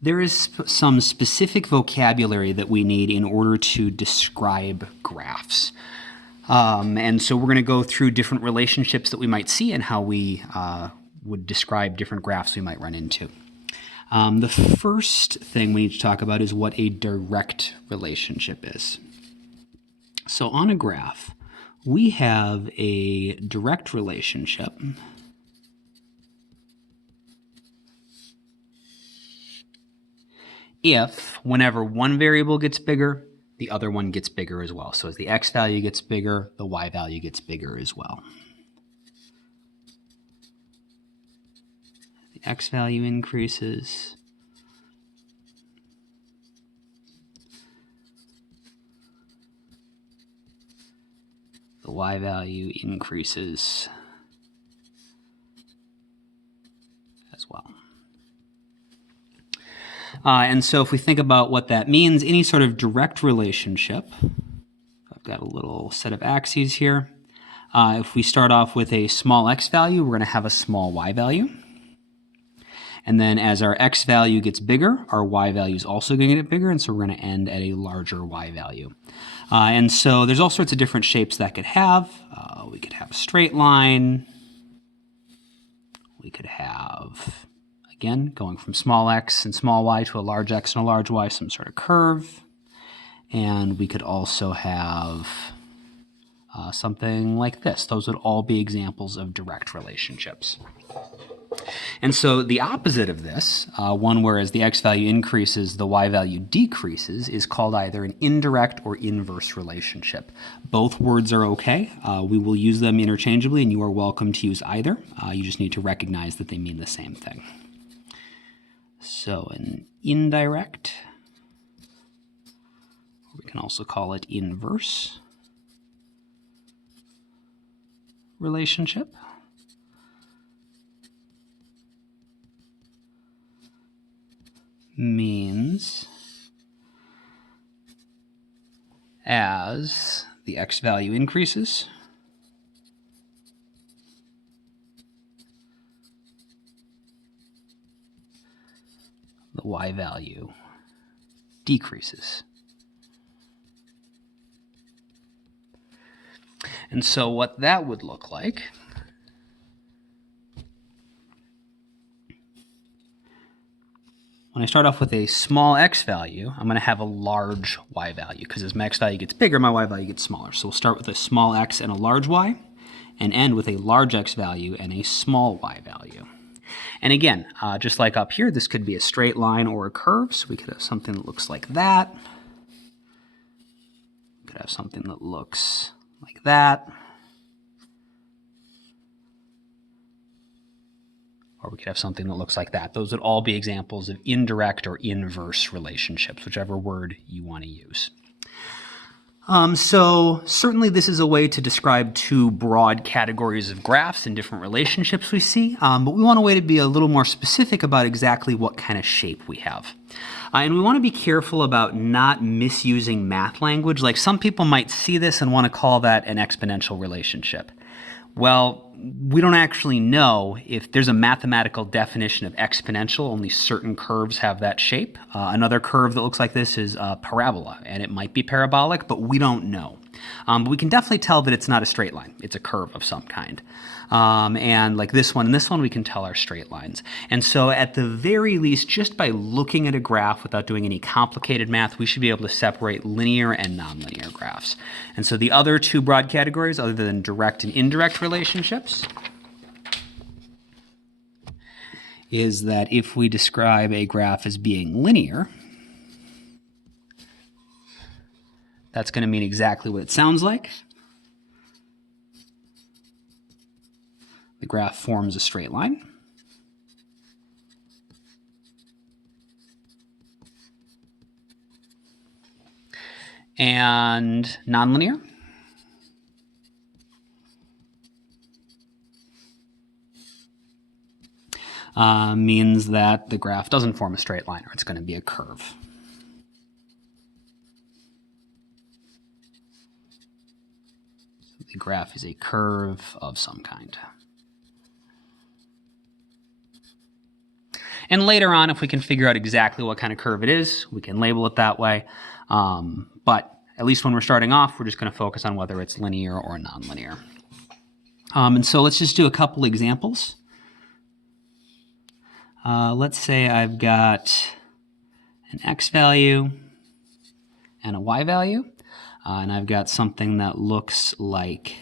There is some specific vocabulary that we need in order to describe graphs. And so we're going to go through different relationships that we might see and how we would describe different graphs we might run into. The first thing we need to talk about is what a direct relationship is. So on a graph, we have a direct relationship if whenever one variable gets bigger, the other one gets bigger as well. So as the x value gets bigger, the y value gets bigger as well. The x value increases, the y value increases as well. And so if we think about what that means, any sort of direct relationship, I've got a little set of axes here. If we start off with a small x value, we're going to have a small y value. And then as our x value gets bigger, our y value is also going to get bigger, and so we're going to end at a larger y value. And so there's all sorts of different shapes that could have. We could have a straight line. We could have, again, going from small x and small y to a large x and a large y, some sort of curve. And we could also have something like this. Those would all be examples of direct relationships. And so the opposite of this, one where as the x value increases, the y value decreases, is called either an indirect or inverse relationship. Both words are okay. We will use them interchangeably, and you are welcome to use either. You just need to recognize that they mean the same thing. So an indirect, we can also call it inverse relationship. Means as the x value increases, the y value decreases. And so what that would look like when I start off with a small x value, I'm going to have a large y value because as my x value gets bigger, my y value gets smaller. So we'll start with a small x and a large y and end with a large x value and a small y value. And again, just like up here, this could be a straight line or a curve. So we could have something that looks like that. We could have something that looks like that. Or we could have something that looks like that. Those would all be examples of indirect or inverse relationships, whichever word you want to use. So certainly this is a way to describe two broad categories of graphs and different relationships we see, but we want a way to be a little more specific about exactly what kind of shape we have. And we want to be careful about not misusing math language. Like some people might see this and want to call that an exponential relationship. Well, we don't actually know if there's a mathematical definition of exponential. Only certain curves have that shape. Another curve that looks like this is a parabola, and it might be parabolic, but we don't know. But we can definitely tell that it's not a straight line. It's a curve of some kind. And like this one and this one, we can tell are straight lines. And so at the very least, just by looking at a graph without doing any complicated math, we should be able to separate linear and nonlinear graphs. And so the other two broad categories, other than direct and indirect relationships, is that if we describe a graph as being linear, that's going to mean exactly what it sounds like. The graph forms a straight line. And nonlinear means that the graph doesn't form a straight line, or it's going to be a curve. The graph is a curve of some kind. And later on, if we can figure out exactly what kind of curve it is, we can label it that way. But at least when we're starting off, we're just going to focus on whether it's linear or nonlinear. And so let's just do a couple examples. Let's say I've got an x value and a y value, and I've got something that looks like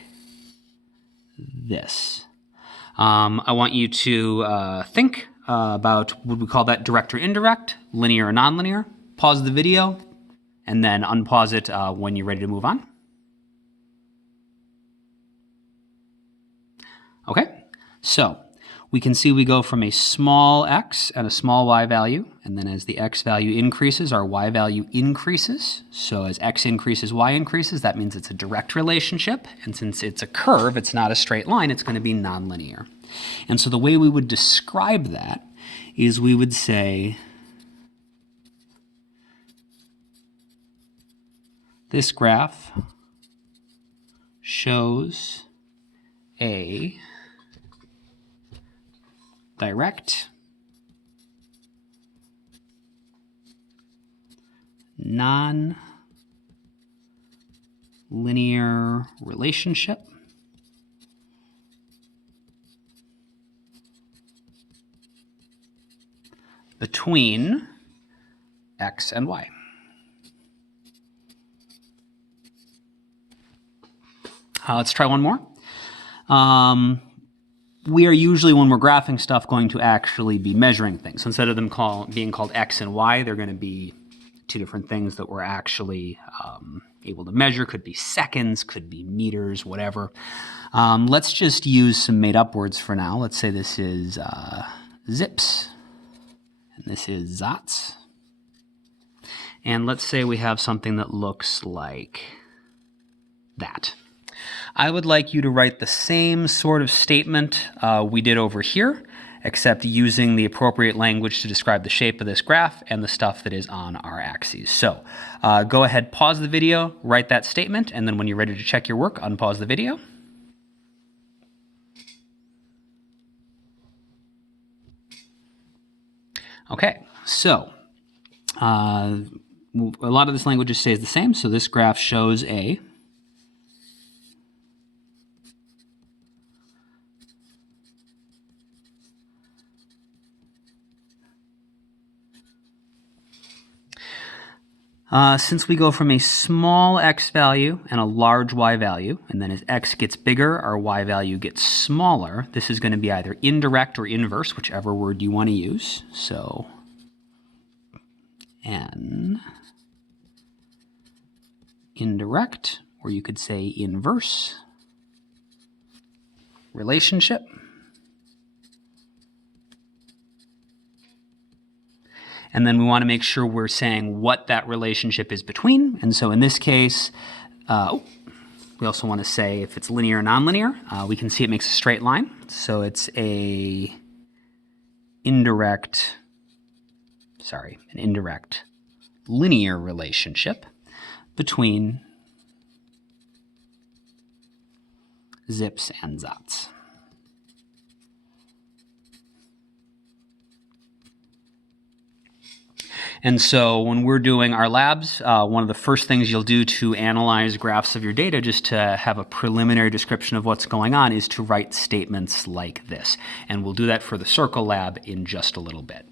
this. I want you to think about, would we call that direct or indirect, linear or nonlinear? Pause the video, and then unpause it when you're ready to move on. Okay, so we can see we go from a small x and a small y value, and then as the x value increases, our y value increases. So as x increases, y increases. That means it's a direct relationship, and since it's a curve, it's not a straight line, it's going to be nonlinear. And so the way we would describe that is we would say this graph shows a direct, non-linear relationship between x and y. Let's try one more. We are usually, when we're graphing stuff, going to actually be measuring things. So instead of them being called x and y, they're going to be two different things that we're actually able to measure. Could be seconds, could be meters, whatever. Let's just use some made-up words for now. Let's say this is zips, and this is zots. And let's say we have something that looks like that. I would like you to write the same sort of statement we did over here, except using the appropriate language to describe the shape of this graph and the stuff that is on our axes. So go ahead, pause the video, write that statement, and then when you're ready to check your work, unpause the video. Okay, so a lot of this language just stays the same. So this graph shows a since we go from a small x value and a large y value, and then as x gets bigger, our y value gets smaller, this is going to be either indirect or inverse, whichever word you want to use. So n indirect, or you could say inverse relationship. And then we want to make sure we're saying what that relationship is between. And so in this case, we also want to say if it's linear or nonlinear. We can see it makes a straight line. So it's an indirect linear relationship between zips and zots. And so when we're doing our labs, one of the first things you'll do to analyze graphs of your data, just to have a preliminary description of what's going on, is to write statements like this. And we'll do that for the circle lab in just a little bit.